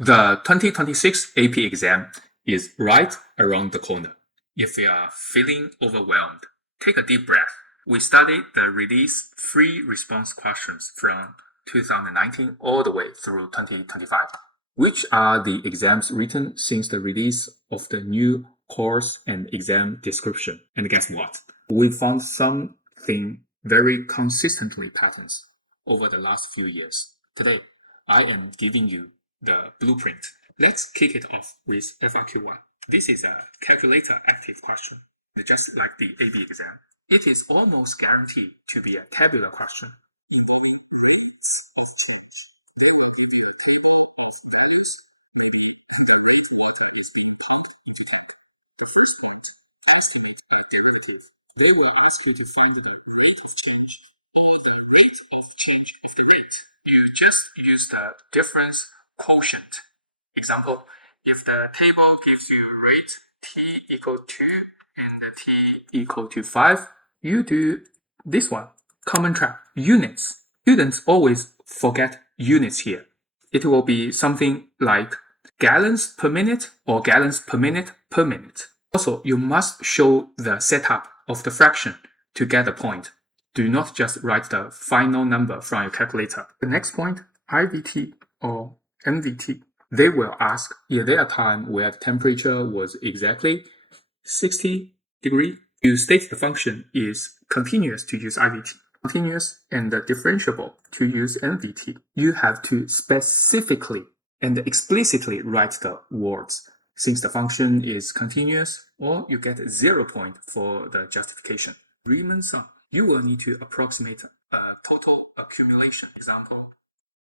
The 2026 AP exam is right around the corner. If you are feeling overwhelmed, take a deep breath. We studied the release free response questions from 2019 all the way through 2025, which are the exams written since the release of the new course and exam description. And guess what? We found something very consistently patterns over the last few years. Today, I am giving you the blueprint. Let's kick it off with FRQ1. This is a calculator active question, just like the AB exam. It is almost guaranteed to be a tabular question. They will ask you to find the rate of change of the net. You just use the difference quotient. Example, if the table gives you rate t equal 2 and t equal to 5, you do this one. Common trap, units. Students always forget units here. It will be something like gallons per minute or gallons per minute per minute. Also, you must show the setup of the fraction to get the point. Do not just write the final number from your calculator. The next point, IVT or MVT. They will ask if there a time where the temperature was exactly 60 degrees. You state the function is continuous to use IVT, continuous and differentiable to use MVT. You have to specifically and explicitly write the words since the function is continuous, or you get 0 point for the justification. Riemann sum. You will need to approximate a total accumulation. Example,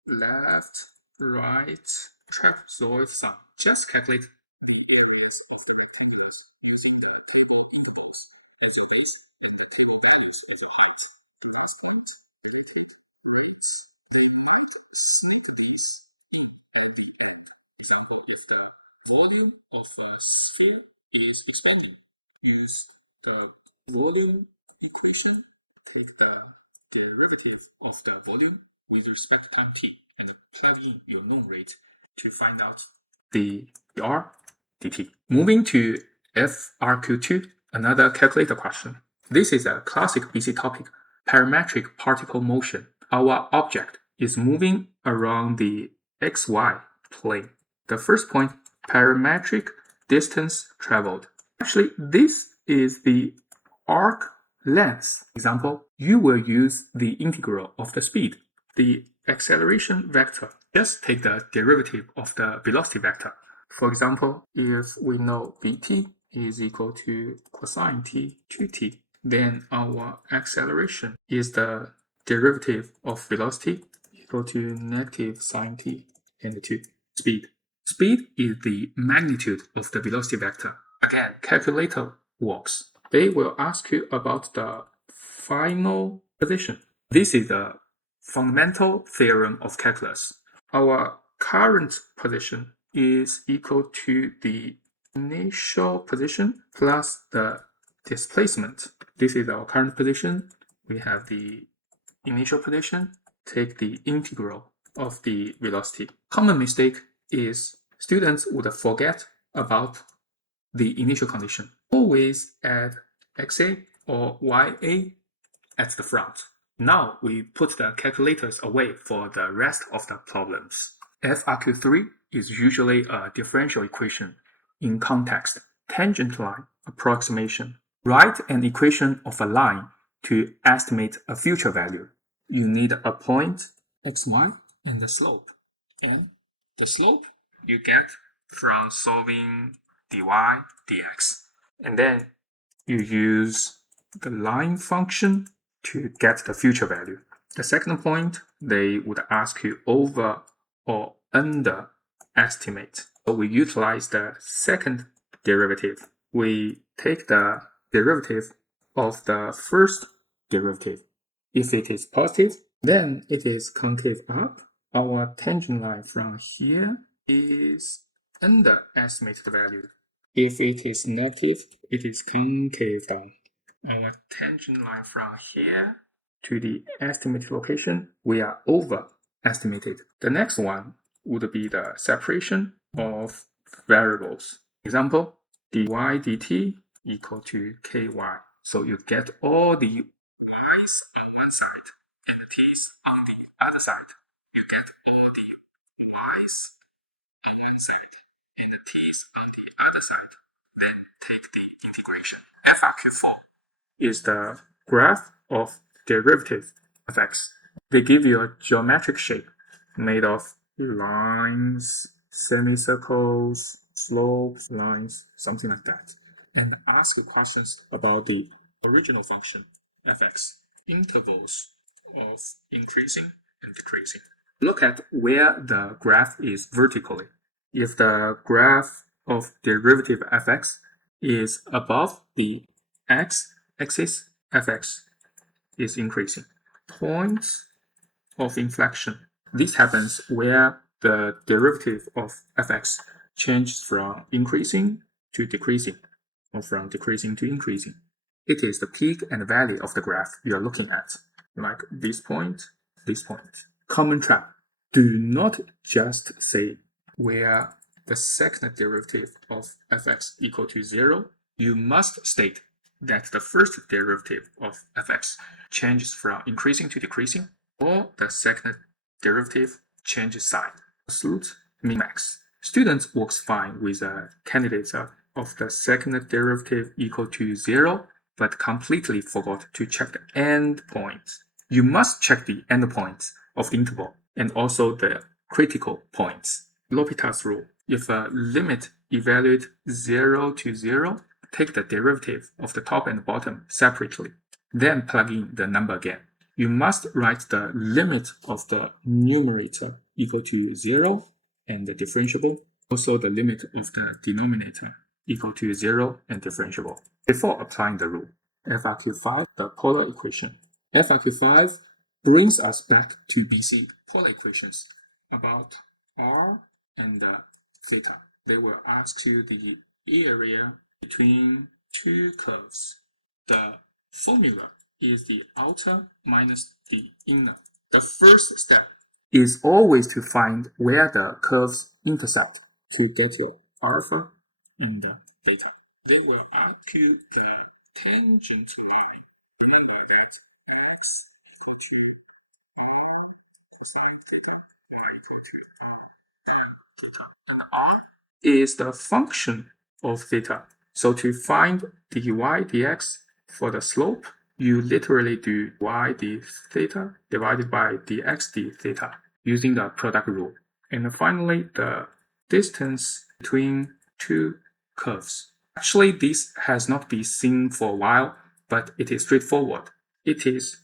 left, right, trapezoid sum. Just calculate. Example, if the volume of a sphere is expanding, use the volume equation, take the derivative of the volume with respect to time t, and plug in your known rate to find out the r dt. Moving to FRQ2, another calculator question. This is a classic BC topic, parametric particle motion. Our object is moving around the xy plane. The first point, parametric distance traveled. Actually, this is the arc length. Example, you will use the integral of the speed. The acceleration vector, just take the derivative of the velocity vector. For example, if we know vt is equal to cosine t 2t, then our acceleration is the derivative of velocity equal to negative sine t and 2. Speed. Speed is the magnitude of the velocity vector. Again, calculator works. They will ask you about the final position. This is the fundamental theorem of calculus. Our current position is equal to the initial position plus the displacement. This is our current position. We have the initial position. Take the integral of the velocity. Common mistake is students would forget about the initial condition. Always add xa or ya at the front. Now we put the calculators away for the rest of the problems. FRQ3 is usually a differential equation in context, tangent line approximation. Write an equation of a line to estimate a future value. You need a point, xy, and the slope. And the slope you get from solving dy dx. And then you use the line function to get the future value. The second point, they would ask you over or under estimate. So we utilize the second derivative. We take the derivative of the first derivative. If it is positive, then it is concave up. Our tangent line from here is underestimated value. If it is negative, it is concave down. Our tangent line from here to the estimated location, we are overestimated. The next one would be the separation of variables. Example, dy dt equal to ky. So you get all the y's on one side and the t's on the other side. You get all the y's on one side and the t's on the other side. Then take the integration. FRQ4 is the graph of derivative of x. They give you a geometric shape made of lines, semicircles, slopes, lines, something like that. And ask you questions about the original function fx, intervals of increasing and decreasing. Look at where the graph is vertically. If the graph of derivative fx is above the x-axis, fx is increasing. Point of inflection. This happens where the derivative of fx changes from increasing to decreasing, or from decreasing to increasing. It is the peak and valley of the graph you are looking at, like this point, this point. Common trap. Do not just say where the second derivative of fx equal to 0. You must state that the first derivative of fx changes from increasing to decreasing, or the second derivative changes sign. Absolute min-max. Students works fine with a candidate of the second derivative equal to 0, but completely forgot to check the end points. You must check the end points of the interval and also the critical points. L'Hopital's rule. If a limit evaluate 0 to 0, take the derivative of the top and bottom separately, then plug in the number again. You must write the limit of the numerator equal to 0 and the differentiable, also the limit of the denominator equal to 0 and differentiable before applying the rule. FRQ5, the polar equation. FRQ5 brings us back to BC polar equations about r and theta. They will ask you the area between two curves. The formula is the outer minus the inner. The first step is always to find where the curves intersect to get your alpha and beta. They will ask you the tangent line, meaning that x equal to theta. And r is the function of theta. So to find dy dx for the slope, you literally do y d theta divided by dx d theta using the product rule. And finally, the distance between two curves. Actually, this has not been seen for a while, but it is straightforward. It is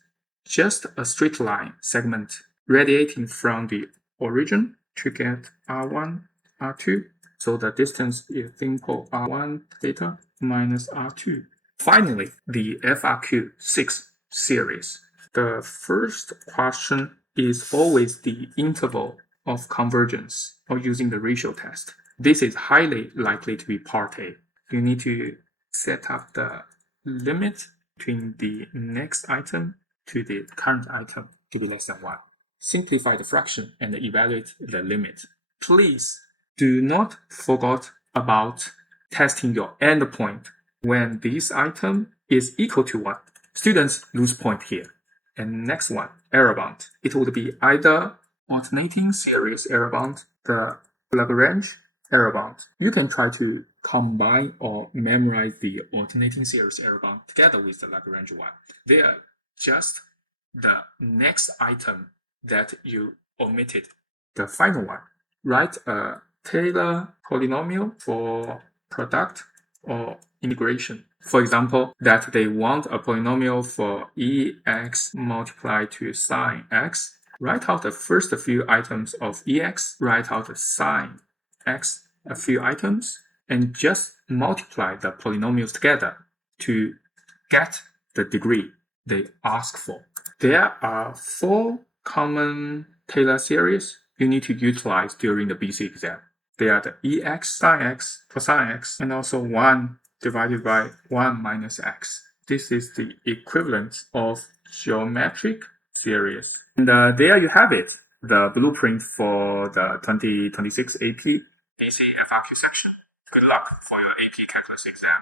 just a straight line segment radiating from the origin to get r1, r2. So the distance is simple r1 theta minus r2. Finally, the FRQ6 series. The first question is always the interval of convergence, or using the ratio test. This is highly likely to be part A. You need to set up the limit between the next item to the current item to be less than 1. Simplify the fraction and evaluate the limit. Please do not forget about testing your endpoint when this item is equal to 1. Students lose point here. And next one, error bound. It would be either alternating series error bound, the Lagrange error bound. You can try to combine or memorize the alternating series error bound together with the Lagrange one. They are just the next item that you omitted. The final one, write a Taylor polynomial for product or integration. For example, that they want a polynomial for ex multiplied to sine x. Write out the first few items of ex, write out the sine x a few items, and just multiply the polynomials together to get the degree they ask for. There are 4 common Taylor series you need to utilize during the BC exam. They are the ex, sine x, cosine x, and also 1 divided by 1 minus x. This is the equivalent of geometric series. And there you have it. the blueprint for the 2026 AP AC FRQ section. Good luck for your AP Calculus exam.